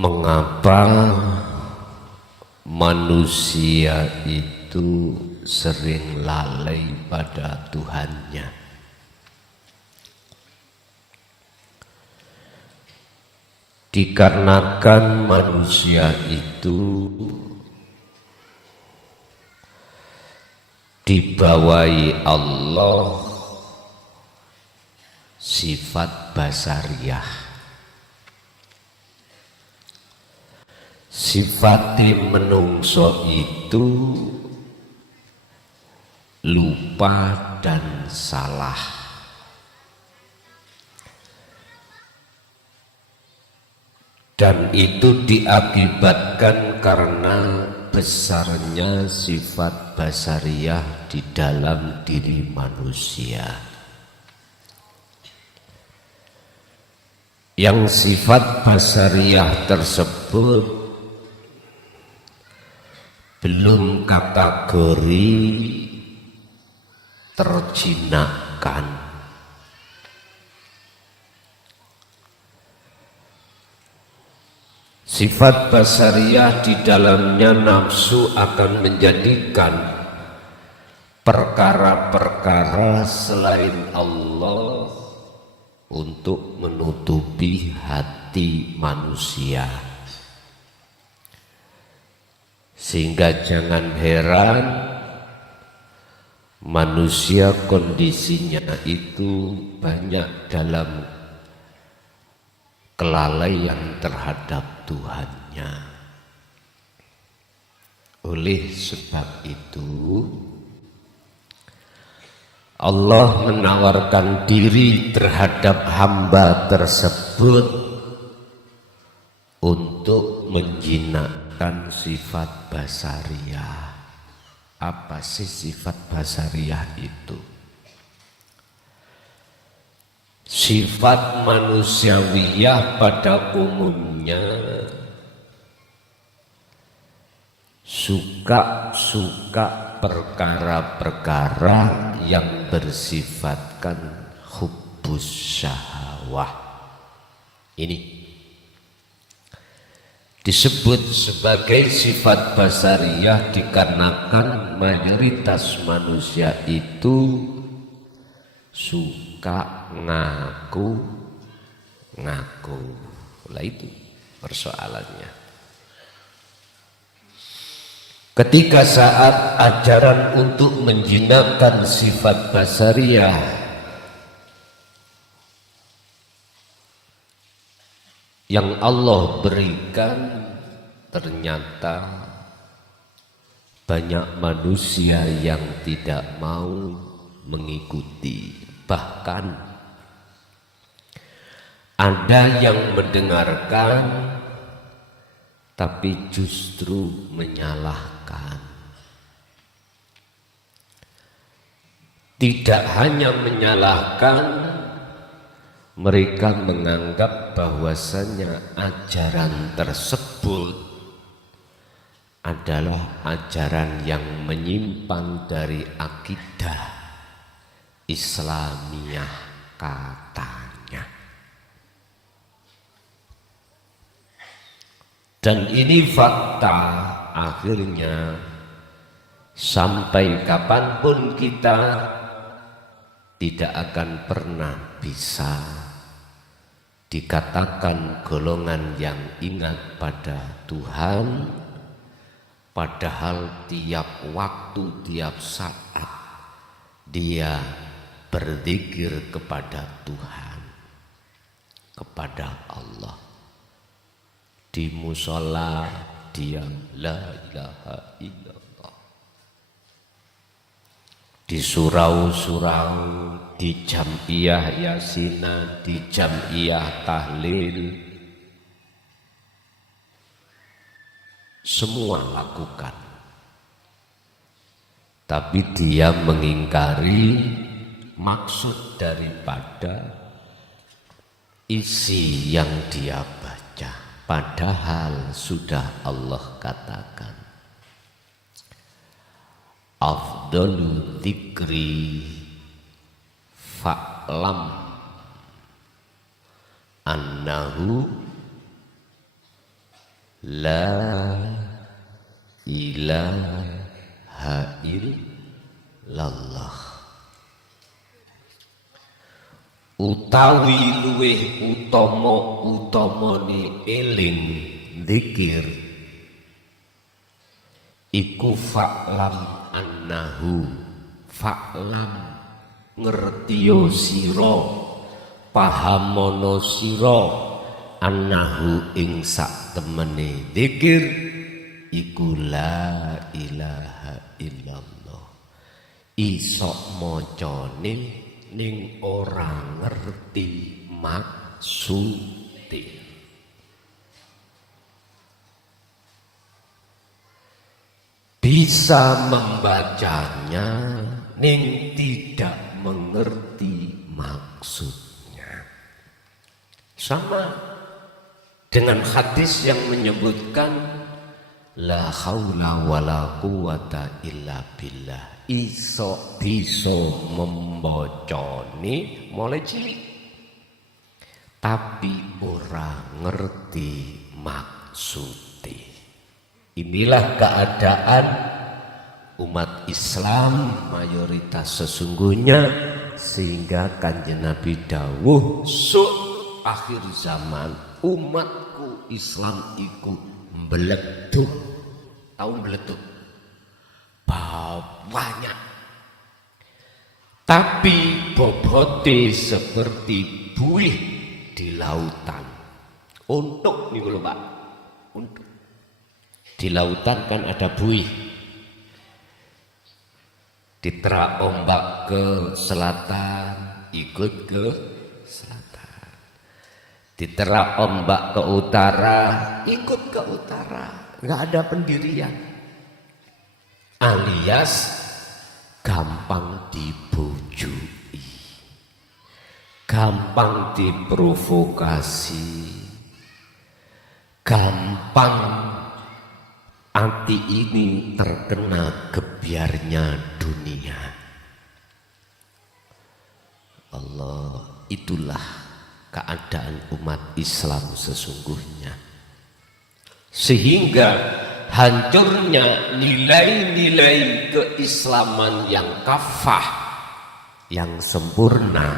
Mengapa manusia itu sering lalai pada Tuhannya? Dikarenakan manusia itu dibawahi Allah sifat basariyah. Sifat menungso itu lupa dan salah. Dan itu diakibatkan karena besarnya sifat basariyah di dalam diri manusia. Yang sifat basariyah tersebut belum kategori terjinakkan. Sifat basariyah di dalamnya nafsu akan menjadikan perkara-perkara selain Allah untuk menutupi hati manusia. Sehingga jangan heran manusia kondisinya itu banyak dalam kelalaian terhadap Tuhannya. Oleh sebab itu Allah menawarkan diri terhadap hamba tersebut untuk menjinakkan sifat basariyah. Apa sih sifat basariyah itu? Sifat manusiawiyah pada umumnya suka perkara-perkara yang bersifatkan hubbus syahwah. Ini disebut sebagai sifat basariyah dikarenakan mayoritas manusia itu suka ngaku. Lah itu persoalannya. Ketika saat ajaran untuk menjinakkan sifat basariyah yang Allah berikan, ternyata banyak manusia yang tidak mau mengikuti. Bahkan ada yang mendengarkan tapi justru menyalahkan. Tidak hanya menyalahkan, mereka menganggap bahwasanya ajaran tersebut adalah ajaran yang menyimpang dari akidah Islamiyah katanya. Dan ini fakta. Akhirnya sampai kapanpun kita tidak akan pernah bisa dikatakan golongan yang ingat pada Tuhan, padahal tiap waktu, tiap saat dia berzikir kepada Tuhan, kepada Allah. Di musola dia la ilaha illallah, di surau-surau, di jam'iyah yasina, di jam'iyah tahlil, semua lakukan. Tapi dia mengingkari maksud daripada isi yang dia baca. Padahal sudah Allah katakan, afdalu dzikri fa'lam annahu La ilaha illallah. Utawi luweh utama-utamane eling zikir iku fa'lam annahu, fa'lam ngertiyo sira, pahamono sira, annahu ing sak temene zikir iku la ilaha illallah. Isok macane ning ora ngerti maksude. Bisa membacanya ning tidak mengerti maksudnya. Sama dengan hadis yang menyebutkan la haula wala quwata illa billah. Iso bisa membacane mulai cilik tapi ora ngerti maksudnya. Inilah keadaan umat Islam mayoritas sesungguhnya, sehingga Kanjeng Nabi dawuh sun akhir zaman umatku Islam iku mbeleduk. Tahu mbeleduk? Banyak. Tapi bobote seperti buih di lautan. Untuk nih lho Pak. Untuk. Di lautan kan ada buih. Diterak ombak ke selatan, ikut ke selatan. Diterak ombak ke utara, ikut ke utara. Nggak ada pendirian. Alias gampang dibujui, gampang diprovokasi, gampang hati ini terkena gebyarnya dunia. Allah, itulah keadaan umat Islam sesungguhnya. Sehingga hancurnya nilai-nilai keislaman yang kafah, yang sempurna,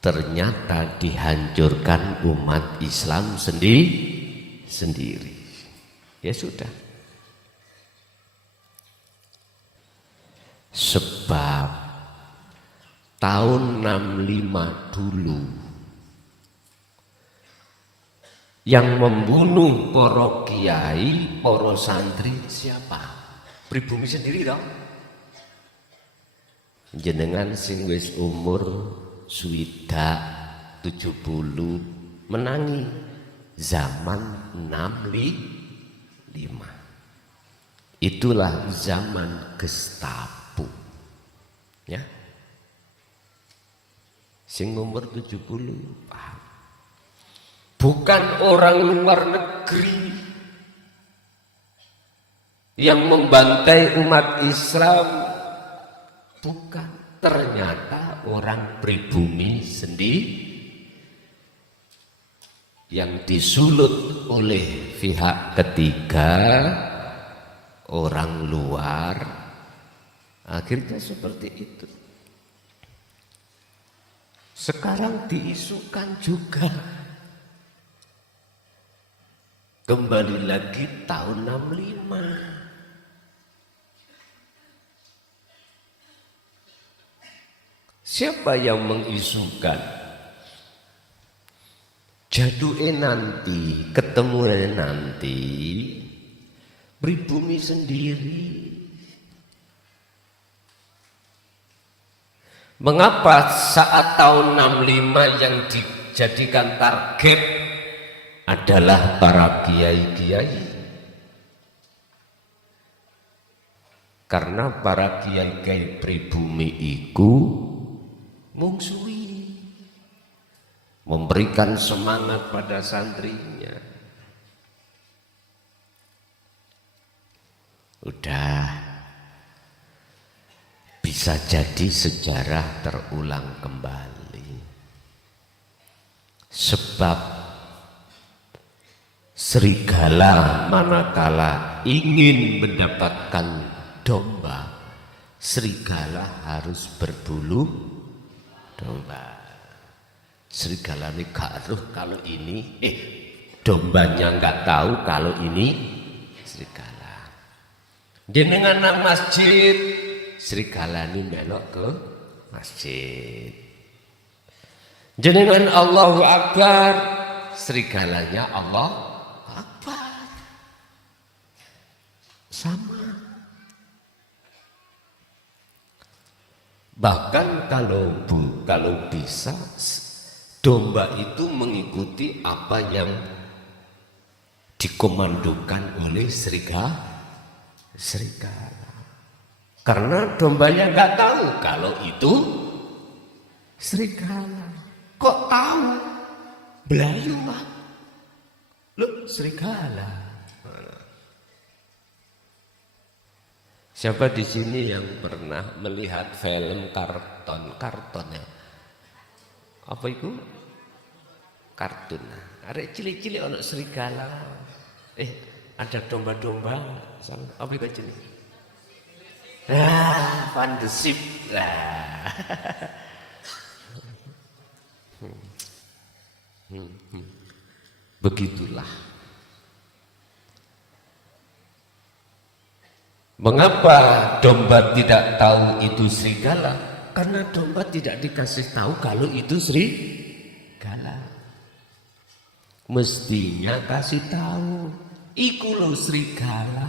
ternyata dihancurkan umat Islam sendiri. Ya sudah. Sebab tahun 65 dulu yang membunuh para kiai, para santri siapa? Pribumi sendiri dong. Jenengan sing wis umur swidak 70 menangi zaman 65. Itulah zaman Gestapo. Ya. Sing umur 70 paham. Bukan orang luar negeri yang membantai umat Islam, bukan, ternyata orang pribumi sendiri yang disulut oleh pihak ketiga, orang luar. Akhirnya seperti itu. Sekarang diisukan juga. Kembali lagi tahun 65. Siapa yang mengisukan? Jaduke nanti, ketemunya nanti, pribumi sendiri. Mengapa saat tahun 65 yang dijadikan target adalah para kiai-kiai? Karena para kiai-kiai pribumi iku mungsuhi, memberikan semangat pada santrinya. Udah, bisa jadi sejarah terulang kembali. Sebab Serigala manakala ingin mendapatkan domba, serigala harus berbulu domba. Serigala ini gak roh kalau ini, dombanya nggak tahu kalau ini serigala. Jenengan nang masjid, serigala ini melok ke masjid. Jenengan Allahu Akbar, serigalanya Allah Akbar. Sama. Bahkan kalau bisa domba itu mengikuti apa yang dikomandokan oleh serigala. Karena dombanya nggak tahu kalau itu serigala. Kok tahu? Belayu lah. Loh, serigala. Siapa di sini yang pernah melihat film kartonnya? Apa itu? Kartun. Arek cilik-cilik ono serigala. Ada domba-domba. Apa itu jenis? Van de Sip lah. Begitulah. Mengapa domba tidak tahu itu serigala? Karena domba tidak dikasih tahu kalau itu serigala. Mestinya kasih tahu, iku lo serigala.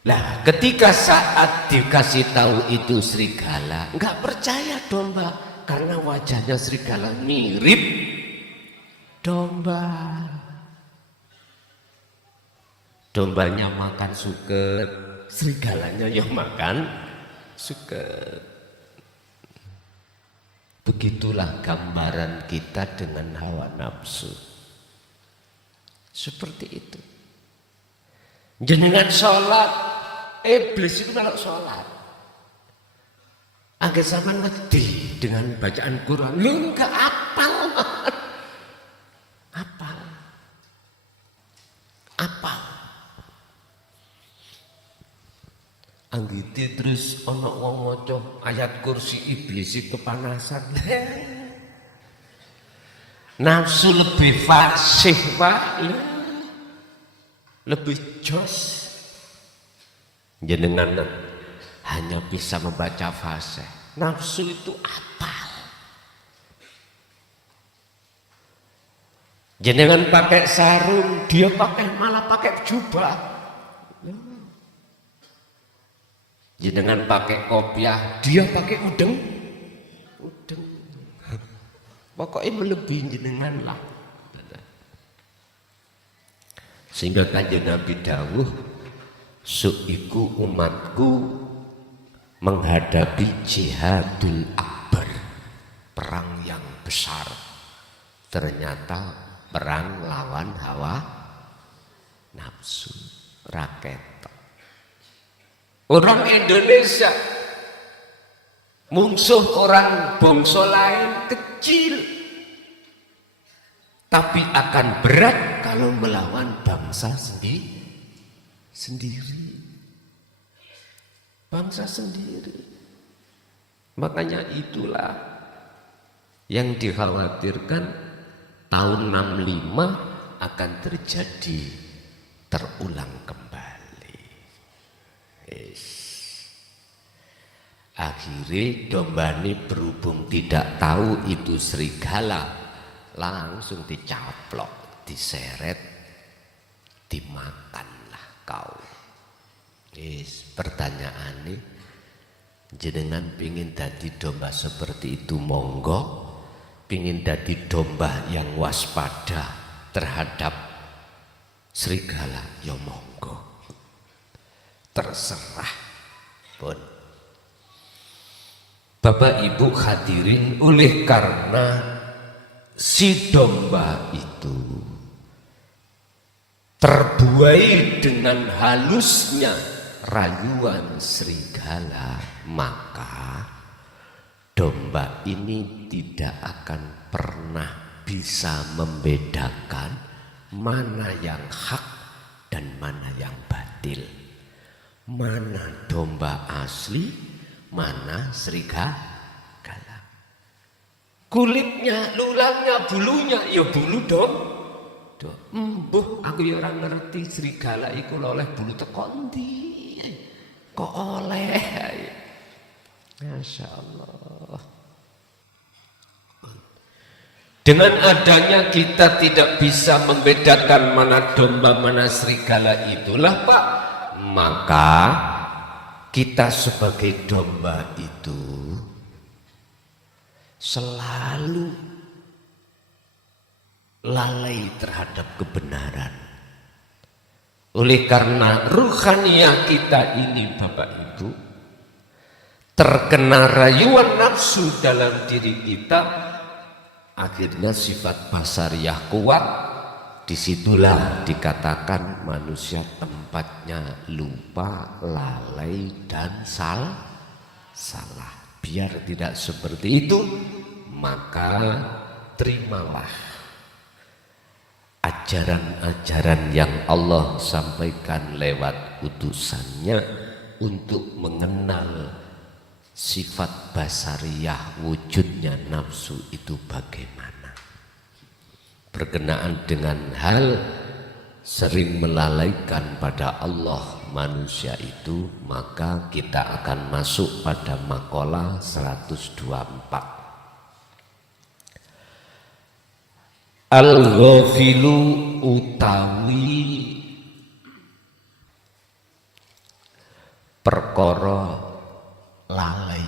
Nah, ketika saat dikasih tahu itu serigala, nggak percaya domba karena wajahnya serigala mirip domba. Dombanya makan suket, serigalanya yang makan suket. Begitulah gambaran kita dengan hawa nafsu. Seperti itu. Jenengan sholat, iblis itu kalau sholat, agak sama ngerti dengan bacaan Quran, lu enggak apal, apal. Anggiti terus ono wong maca ayat kursi, iblis kepanasan. Nafsu lebih fasih, Pak. Lebih jos. Jenengan hanya bisa membaca fasih. Nafsu itu apal. Jenengan pakai sarung, dia malah pakai jubah. Jenengan pakai kopiah, dia pakai udeng. Pokoknya melebihi jenengan lah. Sehingga Kanjeng Nabi dawuh, suiku umatku menghadapi jihadul akbar, perang yang besar. Ternyata perang lawan hawa nafsu, raket. Orang Indonesia musuh orang bangsa lain kecil, tapi akan berat kalau melawan bangsa sendiri. Bangsa sendiri. Makanya itulah yang dikhawatirkan tahun 65 akan terjadi, terulang kembali. Akhirnya domba ini berhubung tidak tahu itu serigala, langsung dicaplok, diseret, dimakanlah kau. Pertanyaan ini, jenengan pingin dadi domba seperti itu monggo, pingin dadi domba yang waspada terhadap serigala ya monggo, terserah pun. Bapak Ibu hadirin, oleh karena si domba itu terbuai dengan halusnya rayuan serigala, maka domba ini tidak akan pernah bisa membedakan mana yang hak dan mana yang batil, mana domba asli, mana serigala. Kulitnya, lulangnya, bulunya, ya bulu dong. Embuh, aku ya ora ngerti serigala iku oleh bulu teko ndi. Kok oleh? Masya Allah. Dengan adanya kita tidak bisa membedakan mana domba, mana serigala itulah Pak. Maka kita sebagai domba itu selalu lalai terhadap kebenaran. Oleh karena ruhaniyah kita ini Bapak Ibu terkena rayuan nafsu dalam diri kita, akhirnya sifat basariyah kuat. Disitulah dikatakan manusia tempatnya lupa, lalai dan salah. Biar tidak seperti itu, maka terimalah ajaran-ajaran yang Allah sampaikan lewat utusannya untuk mengenal sifat basariyah, wujudnya nafsu itu bagaimana. Berkenaan dengan hal sering melalaikan pada Allah manusia itu, maka kita akan masuk pada makalah 124. Al-ghafilu utawi perkara lalai,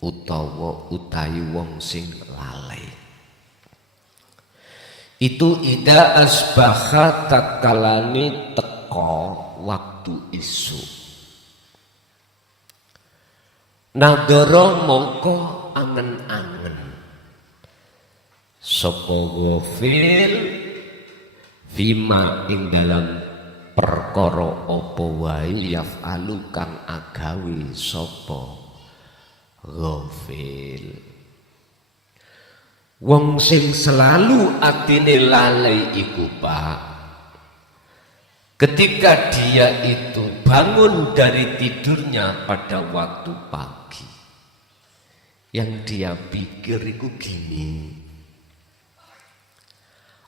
utawa utawi wong sing lalai. Itu ida asbaha takalani teko waktu isu. Nadoro mongko angen-angen sapa ghafil fima ing dalam perkara apa wae yafalu kang agawe sapa ghafil. Wong sing selalu atine lalai iku Pak, ketika dia itu bangun dari tidurnya pada waktu pagi, yang dia pikir iku gini,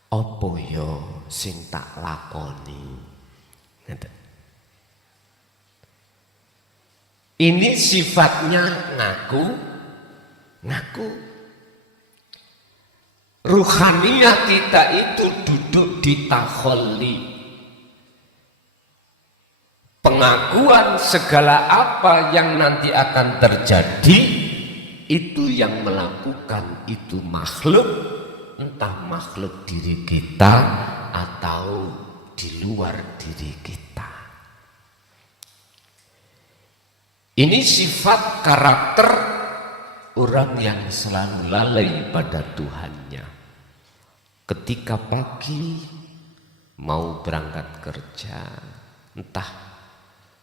opo yo sing tak lakoni. Ini sifatnya ngaku. Ruhaniyah kita itu duduk di takholli. Pengakuan segala apa yang nanti akan terjadi, itu yang melakukan itu makhluk, entah makhluk diri kita atau di luar diri kita. Ini sifat karakter orang yang selalu lalai pada Tuhannya. Ketika pagi mau berangkat kerja, entah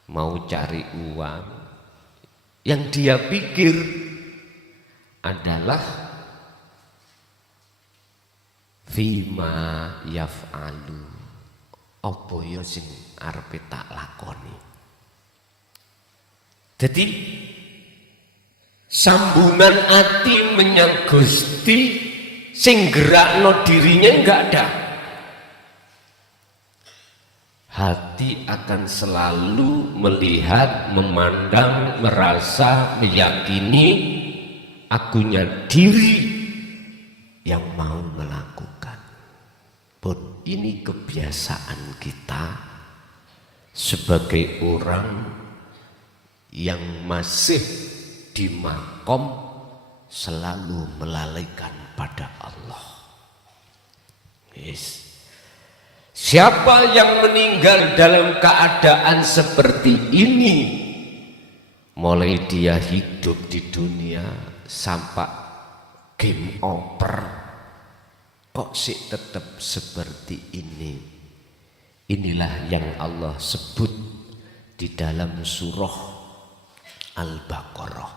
mau cari uang, yang dia pikir adalah fima yaf'alu, apa ya sing arepe tak lakoni. Jadi sambungan hati menyang Gusti sing gerakno dirinya enggak ada. Hati akan selalu melihat, memandang, merasa, meyakini akunya diri yang mau melakukan. But ini kebiasaan kita sebagai orang yang masih di makom selalu melalaikan pada Allah. Yes. Siapa yang meninggal dalam keadaan seperti ini, mulai dia hidup di dunia sampai game over, kok sih tetap seperti ini? Inilah yang Allah sebut di dalam surah Al-Baqarah.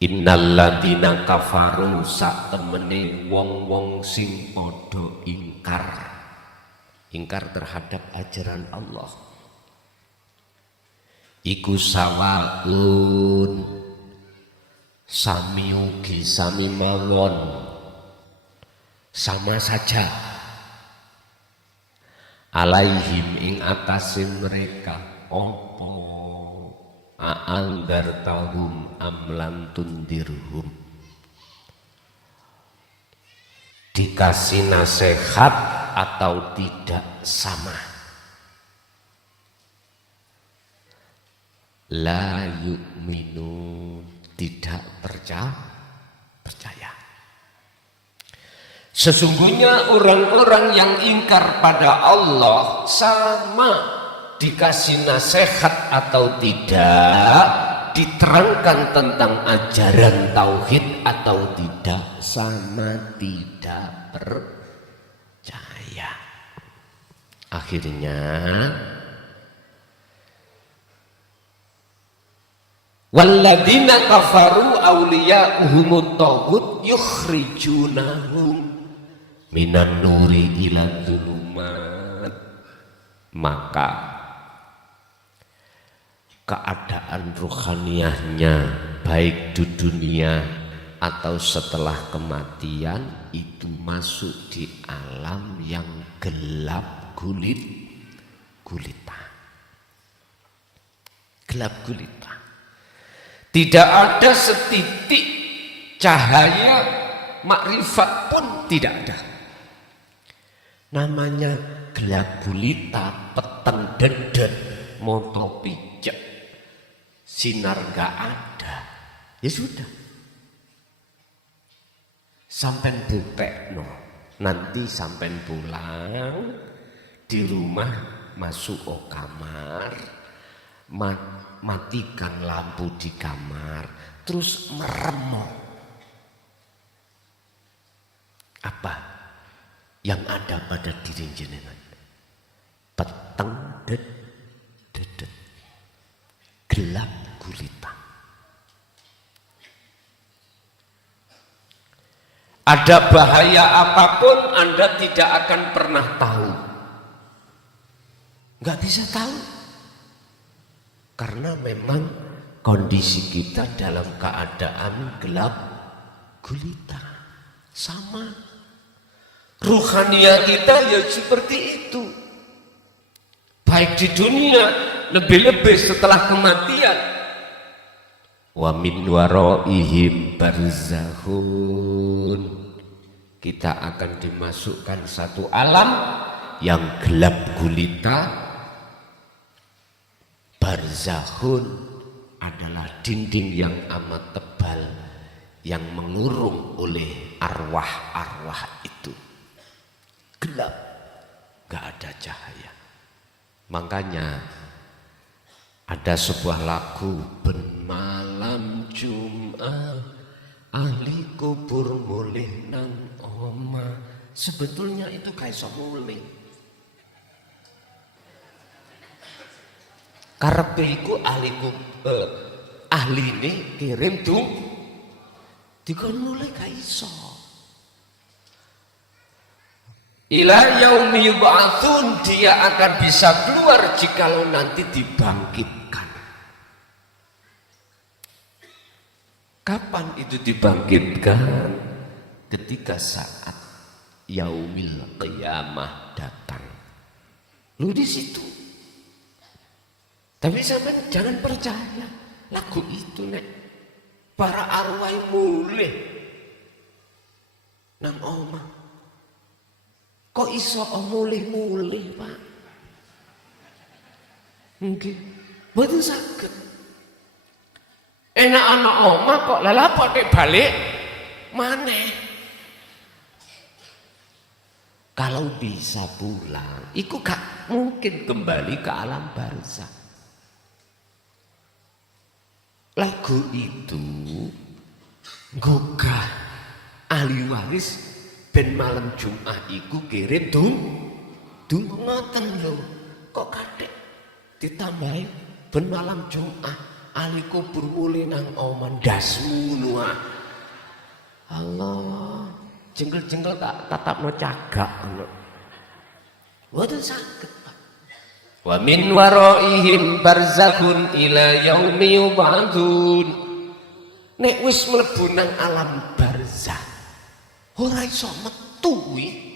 Innal ladzina kafaru sak temene wong-wong sing padha ingkar terhadap ajaran Allah iku sawaun sami ugi sami mawon sama saja alaihim ing atase mereka opo a'andartahum amlam tundirhum dikasih nasihat atau tidak sama la yu'minu tidak percaya. Sesungguhnya orang-orang yang ingkar pada Allah sama dikasih nasihat atau tidak, diterangkan tentang ajaran tauhid atau tidak, sama tidak percaya. Akhirnya walladzina kafaru awliya'uhumut taghut yukhrijunahum minan nuri ila dhulumat. Maka keadaan ruhaniyahnya baik di dunia atau setelah kematian itu masuk di alam yang gelap gulita. Gelap gulita. Tidak ada setitik cahaya makrifat pun tidak ada. Namanya gelap gulita, peteng dedet, moto pijak, sinar gak ada. Ya sudah. Sampai buktek no. Nanti sampai pulang di rumah masuk ke kamar, matikan lampu di kamar, terus meremuk. Apa yang ada pada diri jenengan? Peteng dedet, gelap gulita. Ada bahaya apapun Anda tidak akan pernah tahu. Nggak bisa tahu. Karena memang kondisi kita dalam keadaan gelap gulita. Sama. Ruhania kita ya seperti itu. Baik di dunia, lebih-lebih setelah kematian. Wa min waraihim barzakhun. Kita akan dimasukkan satu alam yang gelap gulita. Barzakhun adalah dinding yang amat tebal yang mengurung oleh arwah-arwah itu. Gelap, gak ada cahaya. Makanya ada sebuah lagu, ben malam Jumat ahli kubur mulih nang oma. Sebetulnya itu kayak mulih. Karepe iku ahli ini kirim tuh dikon mulai gak iso. Ila yaumi yub'atsun, dia akan bisa keluar jikalau nanti dibangkitkan. Kapan itu dibangkitkan? Ketika saat yaumil qiyamah datang. Lu di situ. Tapi sampai jangan percaya lagu itu nek para arwah mulih nang omah. Kok iso mulih-mulih, Pak? Nggih, mboten saged. Enak anak omah kok lalapo nek balik maneh. Kalau bisa pulang, iku gak mungkin kembali ke alam barzakh. Lagu itu gugah ahli waris ben malam Jumat iku kirim ngoten lho. Kok kadek ditambahi ben malam Jumat ahli kubur mulai nang oman dasmu nuah. Allah, jengkel-jengkel tak tatapno cagak ngono. Mboten saged, Pak. Wa min waraihim barzakhun ila yaumi yub'atsun. Nek wis mlebu nang alam barzakh, ora iso metu kuwi.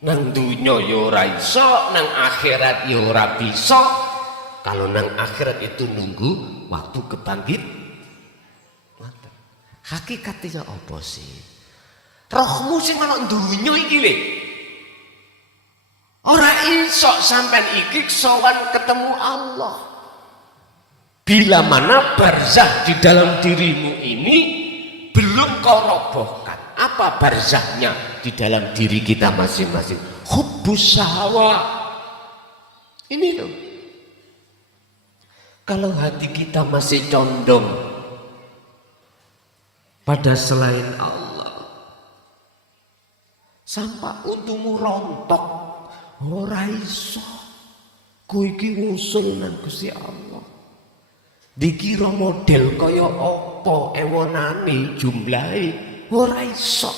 Nang dunya ya ora iso, nang akhirat ya ora bisa. Kalau nang akhirat itu nunggu waktu kebangkit. Hakikatnya apa sih? Rohmu sing ana dunya iki lho. Ora iso sampean iki sowan ketemu Allah. Bila mana barzakh di dalam dirimu ini belum kau robohkan. Apa barzahnya di dalam diri kita masing-masing? Hubbus syahwat. Ini loh. Kalau hati kita masih condong pada selain Allah, sampai untukmu rontok, ora iso. Kowe iki ngusul nang Gusti Allah. Dikira model kaya apa ewonane jumlahe ora iso.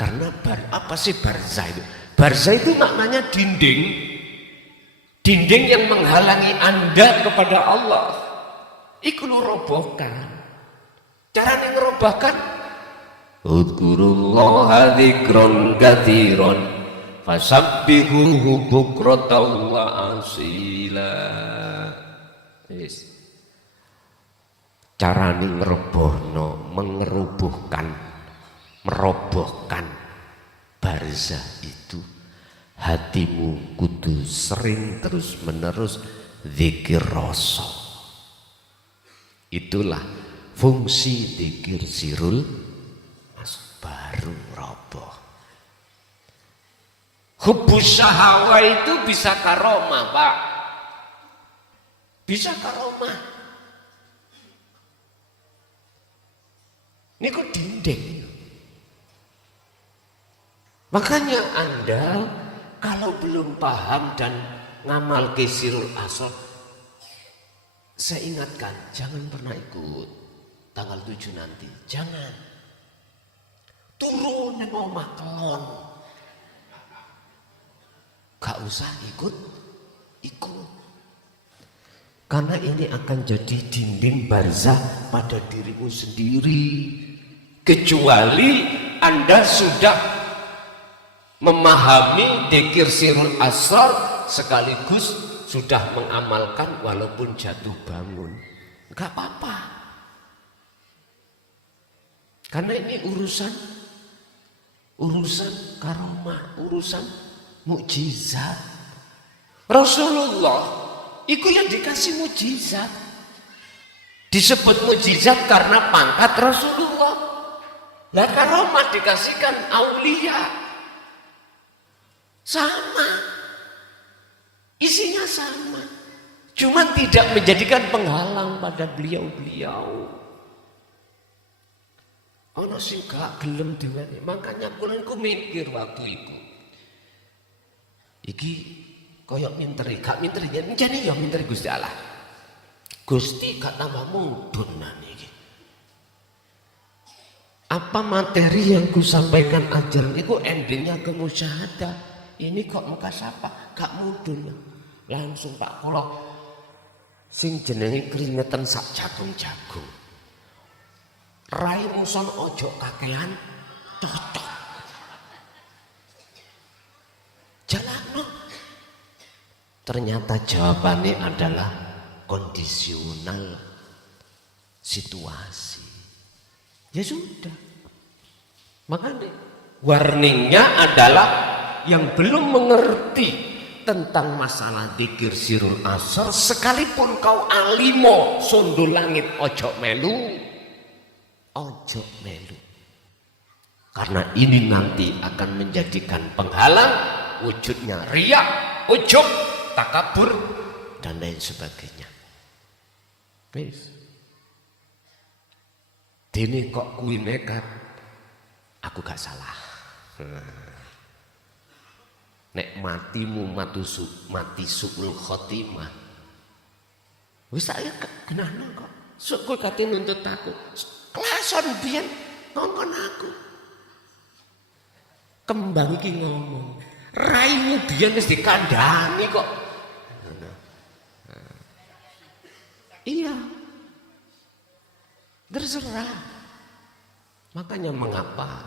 Karena apa sih barzah itu? Barzah itu maknanya dinding. Dinding yang menghalangi Anda kepada Allah. Iku lu robohkan. Carane ngerobahkan, udzurullaha dzikron katsiron fasabbihuhu bukratan wa asila. Carane ngerobohno, mengerubuhkan, merobohkan barzah itu, hatimu kudu sering terus menerus zikir rasa. Itulah fungsi zikir sirul baru roboh. Hubbus syahwat itu bisa karomah, Pak. Bisa karomah. Ini kok dinding. Makanya Anda kalau belum paham dan ngamal kesirul asal, saya ingatkan, jangan pernah ikut tanggal 7 nanti. Jangan. Turun yang omah kelon. Gak usah ikut. Karena ini akan jadi dinding barzah pada dirimu sendiri. Kecuali Anda sudah memahami dzikir sirul asrar sekaligus sudah mengamalkan walaupun jatuh bangun. Gak apa-apa. Karena ini urusan karomah, urusan mukjizat. Rasulullah itu yang dikasih mukjizat. Disebut mukjizat karena pangkat Rasulullah. Lah karomah dikasihkan aulia. Sama. Isinya sama. Cuma tidak menjadikan penghalang pada beliau-beliau. Ono sing gak gelem diweni. Makanya kula niku mikir waktu itu. Iki koyok minteri, gak minteri, jane ya minteri Gusti Allah. Gusti gak tambah mudun niki. Apa materi yang ku sampaikan ajar itu endingnya ke musyahadah. Ini kok muka siapa? Gak mudun. Langsung Pak kula sing jenenge keringetan sak jagung-jagung. Rai muson ojo kakean cocok. Jalan. Ternyata jawabannya adalah kondisional situasi. Ya sudah. Makanya warningnya adalah yang belum mengerti tentang masalah dzikir sirul asar, sekalipun kau alimo sondo langit ojo melu. Karena ini nanti akan menjadikan penghalang wujudnya riya, ujub, takabur dan lain sebagainya. Please. Dene kok kuwi nekat, aku gak salah. Nek matimu mati su'ul khotimah, Wis saya kenana kok. Sok kowe kate nuntut aku. Klason biyen ngongkon aku. Kembang iki ngomong. Raimu biyen wis dikandhani kok. Iya. Terserah. Makanya mengapa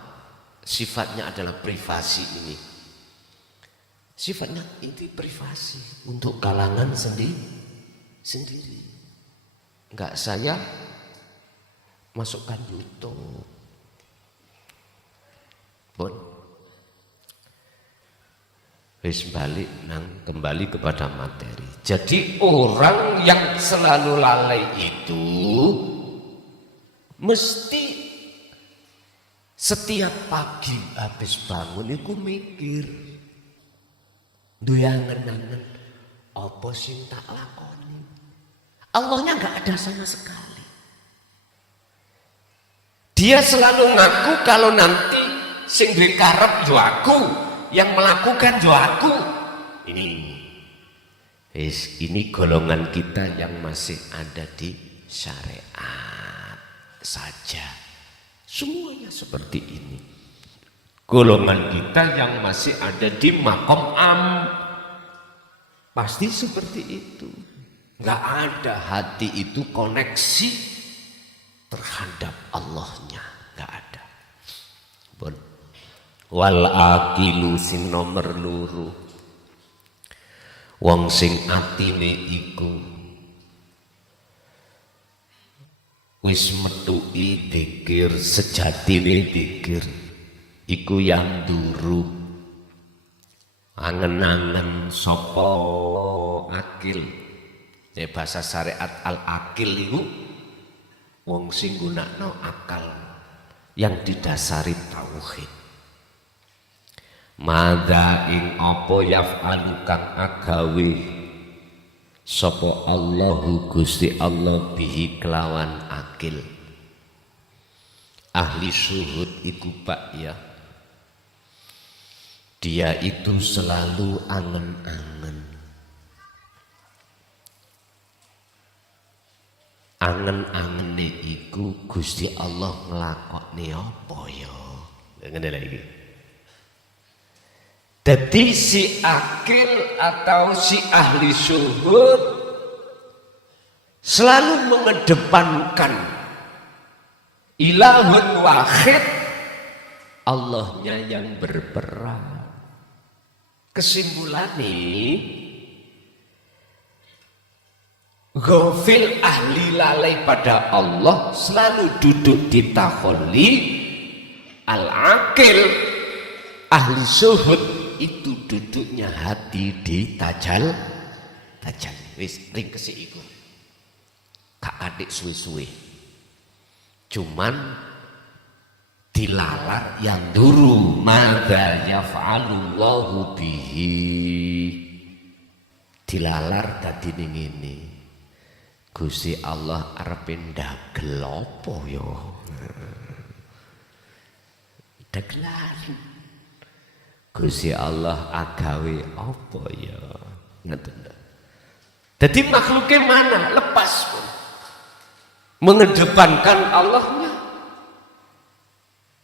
sifatnya adalah privasi ini. Sifatnya itu privasi untuk kalangan sendiri. Enggak saya masukkan YouTube. Pun wis balik kembali kepada materi. Jadi orang yang selalu lalai itu mesti setiap pagi habis bangun itu mikir, duwe angen-angen apa sing tak lakoni. Allahnya enggak ada sama sekali. Dia selalu ngaku kalau nanti sing duwe karep yo aku, yang melakukan yo aku. Ini golongan kita yang masih ada di syariat saja. Semuanya seperti ini. Golongan kita yang masih ada di makom pasti seperti itu. Enggak ada hati itu koneksi terhadap Allahnya, enggak ada. Bon. Wal aqilu sing nomor loro. Wong sing atine iku wis metuki dzikir, sejatine dzikir iku yang duru angen-angen sapa akil. Bahasa syariat al-akil iku wong sing gunakno akal yang didasari tauhid. Madza ing apa yaf'alu kang agawe sapa Allahu Gusti Allah bihi kelawan akil. Ahli syuhud iku Pak ya. Dia itu selalu angen-angen. Angen-angene iku Gusti Allah nglakokne apa ya? Ngene lagi. Jadi si akil atau si ahli syuhud selalu mengedepankan ilahun wahid, Allahnya yang berperan. Kesimpulan ini, ghafil ahli lalai pada Allah selalu duduk di taholli, al-akil ahli syuhud itu duduknya hati di tajal. Wis ring kesik iku kak adik suwe-suwe cuman dilalar yang duru madza yaf'alullahu bihi, dilalar dadi ning ngene Gusti Allah arepe ndagel apa ya dagelan Gusti Allah agawe apa ya ngeten. Jadi makhluknya mana? Lepas pun mengedepankan Allahnya.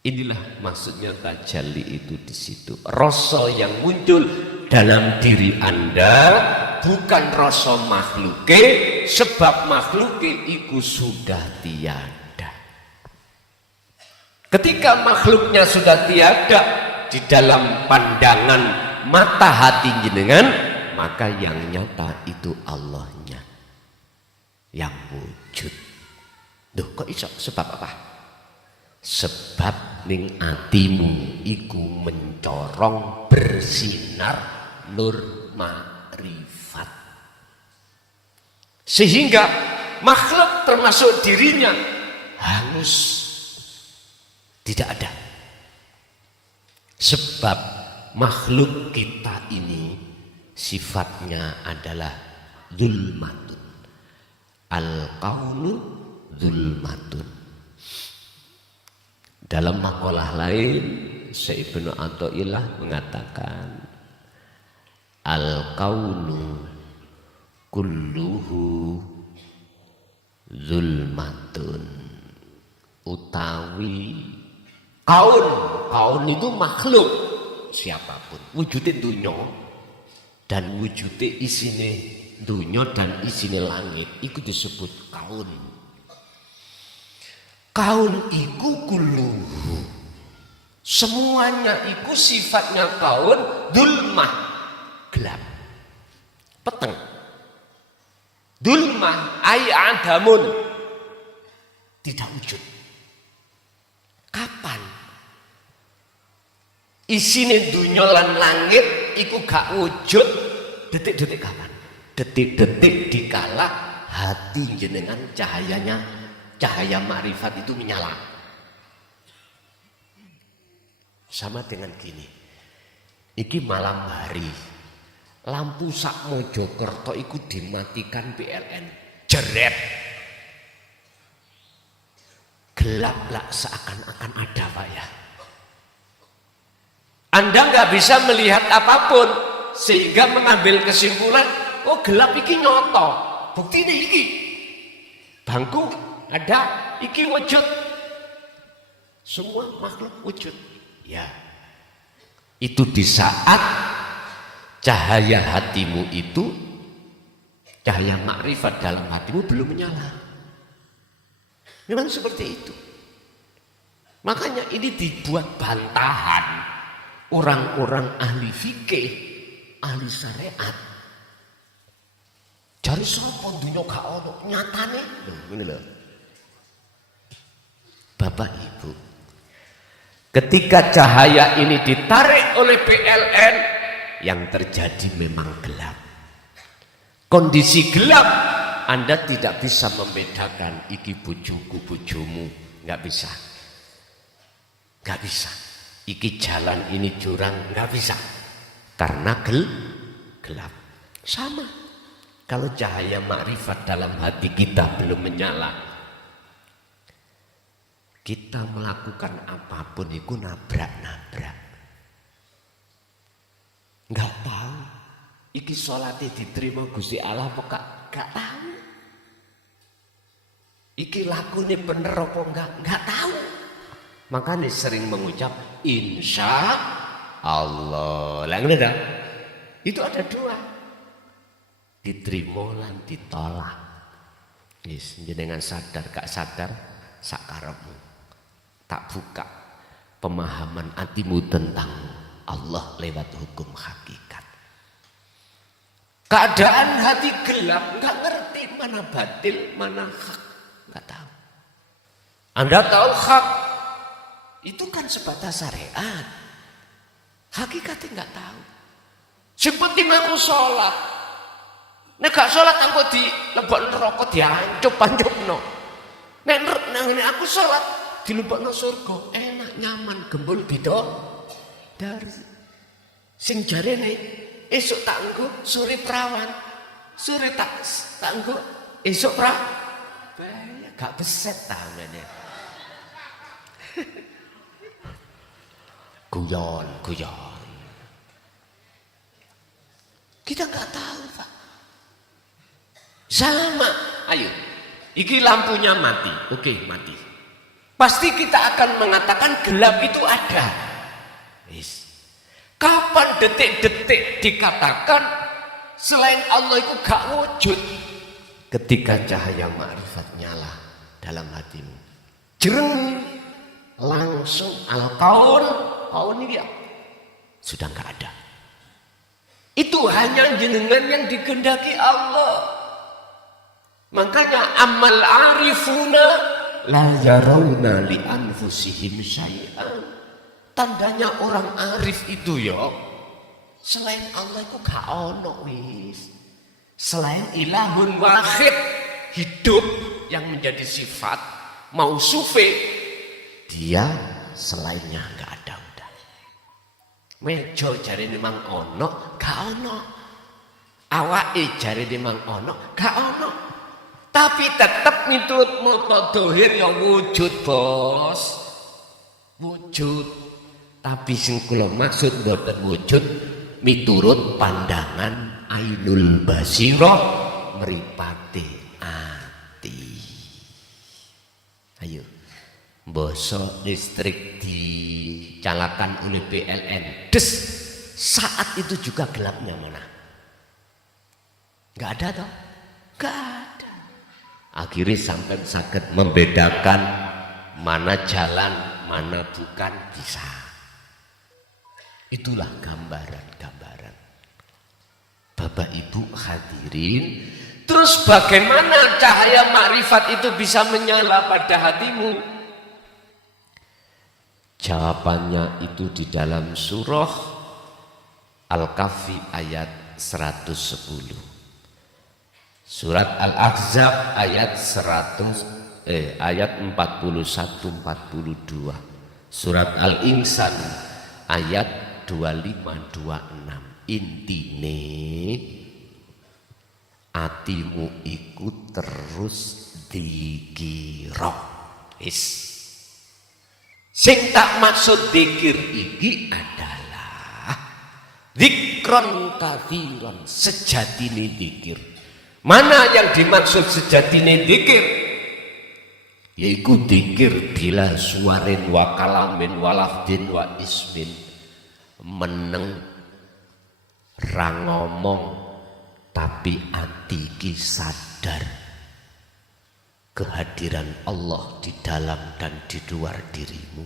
Inilah maksudnya tajalli itu di situ. Rasa yang muncul dalam diri Anda bukan rasa makhluke, sebab makhluke itu sudah tiada. Ketika makhluknya sudah tiada di dalam pandangan mata hati jenengan, maka yang nyata itu Allahnya yang wujud. Duh, kok iso? Sebab apa? Sebab ning atimu iku mencorong bersinar nur makrifat, sehingga makhluk termasuk dirinya hangus, tidak ada. Sebab makhluk kita ini sifatnya adalah zulmatun, al-qaulu zulmatun. Dalam makalah lain Syekh Ibnu Athaillah mengatakan al-qaulu kulluhu zulmatun utawi kaun itu makhluk siapapun wujudnya dunya dan wujudnya isine dunya dan isine langit itu disebut kaun. Kaun iku kulluhu semuanya iku sifatnya kaun dulmah gelap peteng. Dulmah ay adamun tidak wujud. Kapan isine dunya lan langit iku gak wujud? Detik-detik kapan? Detik-detik dikala hati jenengan cahaya ma'rifat itu menyala. Sama dengan gini. Iki malam hari lampu sak Mojokerto iku dimatikan PLN jeret. Gelap lah seakan-akan ada Pak ya. Anda nggak bisa melihat apapun sehingga mengambil kesimpulan oh gelap iki nyoto. Bukti ini iki bangku ada iki wujud. Semua makhluk wujud. Ya. Itu di saat cahaya hatimu itu cahaya makrifat dalam hatimu belum menyala. Memang seperti itu. Makanya ini dibuat bantahan orang-orang ahli fikih, ahli syariat. Jare sapa dunya gak ono nyatane. Lho, ngene lho. Bapak Ibu, ketika cahaya ini ditarik oleh PLN, yang terjadi memang gelap. Kondisi gelap, Anda tidak bisa membedakan iki bojoku bojomu, nggak bisa. Nggak bisa. Iki jalan ini jurang, nggak bisa. Karena gelap. Sama. Kalau cahaya makrifat dalam hati kita belum menyala, kita melakukan apapun itu nabrak-nabrak. Nggak tahu. Iki sholatnya diterima Gusti Allah apa gak tahu. Iki lakunya bener apa enggak tahu. Makanya sering mengucap insya Allah. Lah ngene dah. Itu ada dua. Diterima lan ditolak. Yes, jenengan sadar gak sadar sakarepmu. Tak buka pemahaman hatimu tentang Allah lewat hukum hakikat. Keadaan hati gelap, nggak ngerti mana batil, mana hak, nggak tahu. Anda tahu hak, itu kan sebatas syariat. Hakikatnya nggak tahu. Seperti aku sholat, nek gak sholat aku di lebok neraka diancup-ancupno. Nek aku sholat di lebokno surga, enak nyaman gembul beda dari sing jarene esuk tak engko sore prawan, sore tak engko esuk gak beset ta ngene. Guyon. Kita nggak tahu Pak. Sama, ayo. Iki lampunya mati, oke mati. Pasti kita akan mengatakan gelap itu ada. Yes. Kapan detik-detik dikatakan selain Allah itu gak wujud? Ketika cahaya ma'rifat nyala dalam hatimu. Jereng langsung kaun ini ya sudah gak ada. Itu hanya jenengan yang dikehendaki Allah. Makanya amal arifuna la yarawna li anfusihim syai'an. Tandanya orang arif itu ya selain Allah itu gak ono wis. Selain ilahun wahid hidup yang menjadi sifat mausufe, dia selainnya gak ada udah. Mejo jari memang ono gak ono, awake jari memang ono gak ono. Tapi tetap miturut moto dohir ya wujud bos, wujud. Tapi sing kula maksud mboten wujud miturut pandangan ainul basirah mripate ati. Ayo. Bosok listrik dicalakan oleh PLN. Des. Saat itu juga gelapnya mana? Enggak ada toh? Enggak ada. Akhirnya sampai sakit membedakan mana jalan, mana bukan bisa. Itulah gambaran-gambaran. Bapak Ibu hadirin, terus bagaimana cahaya makrifat itu bisa menyala pada hatimu? Jawabannya itu di dalam surah Al-Kahfi ayat 110. Surat Al-Ahzab ayat 41-42. Surat Al-Insan ayat 25-26. Intine atimu iku terus dikira. Sing tak maksud dikir iki adalah zikron kathiron, sejatine dikir. Mana yang dimaksud sejatine dikir? Yaitu dikir bila suarin wa kalamin wa lafdin wa ismin, meneng ra ngomong tapi hati ki sadar kehadiran Allah di dalam dan di luar dirimu,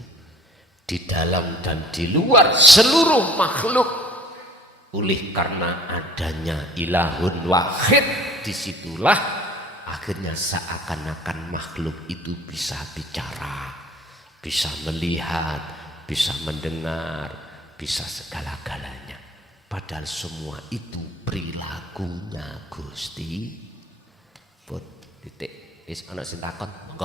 di dalam dan di luar seluruh makhluk. Oleh karena adanya ilahun wahid, disitulah akhirnya seakan-akan makhluk itu bisa bicara, bisa melihat, bisa mendengar, bisa segala-galanya. Padahal semua itu perilakunya Gusti. Put titik. Is ana sing takon, monggo.